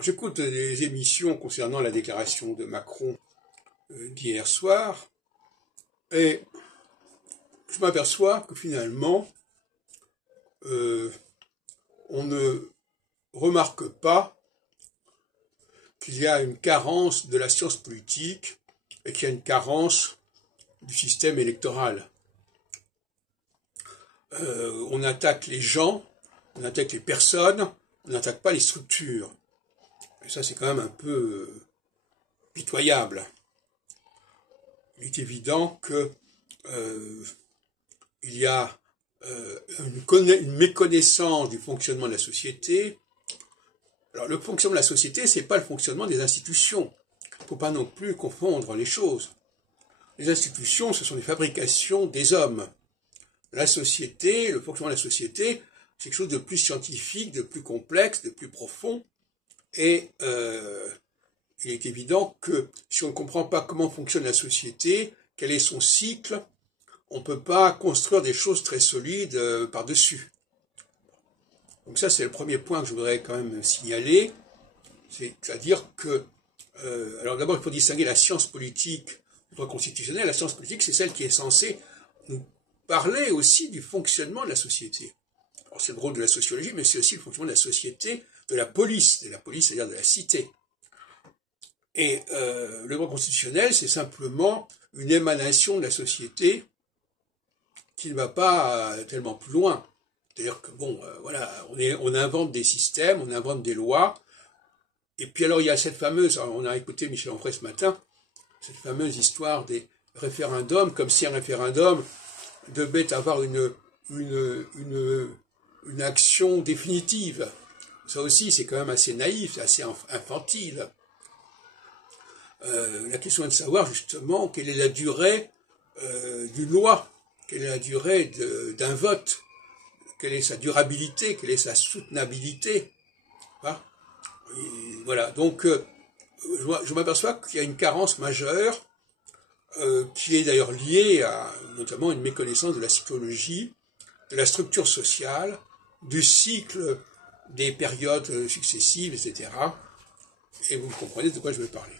J'écoute des émissions concernant la déclaration de Macron d'hier soir et je m'aperçois que finalement on ne remarque pas qu'il y a une carence de la science politique et qu'il y a une carence du système électoral. On attaque les gens, on attaque les personnes, on n'attaque pas les structures. Et ça, c'est quand même un peu pitoyable. Il est évident que il y a une méconnaissance du fonctionnement de la société. Alors, le fonctionnement de la société, c'est pas le fonctionnement des institutions. Il ne faut pas non plus confondre les choses. Les institutions, ce sont des fabrications des hommes. La société, le fonctionnement de la société, c'est quelque chose de plus scientifique, de plus complexe, de plus profond. Et il est évident que si on ne comprend pas comment fonctionne la société, quel est son cycle, on ne peut pas construire des choses très solides par-dessus. Donc ça, c'est le premier point que je voudrais quand même signaler. C'est-à-dire que, alors d'abord, il faut distinguer la science politique du droit constitutionnel. La science politique, c'est celle qui est censée nous parler aussi du fonctionnement de la société. Alors c'est le rôle de la sociologie, mais c'est aussi le fonctionnement de la société, de la police, c'est-à-dire de la cité. Et le droit constitutionnel, c'est simplement une émanation de la société qui ne va pas tellement plus loin. C'est-à-dire que, bon, voilà, on invente des systèmes, on invente des lois, et puis alors il y a cette fameuse, on a écouté Michel Onfray ce matin, cette fameuse histoire des référendums, comme si un référendum devait avoir une action définitive. Ça aussi, c'est quand même assez naïf, c'est assez infantile. La question est de savoir justement quelle est la durée d'une loi, quelle est la durée d'un vote, quelle est sa durabilité, quelle est sa soutenabilité. Voilà, donc je m'aperçois qu'il y a une carence majeure qui est d'ailleurs liée à notamment une méconnaissance de la psychologie, de la structure sociale, du cycle des périodes successives, etc. Et vous comprenez de quoi je veux parler.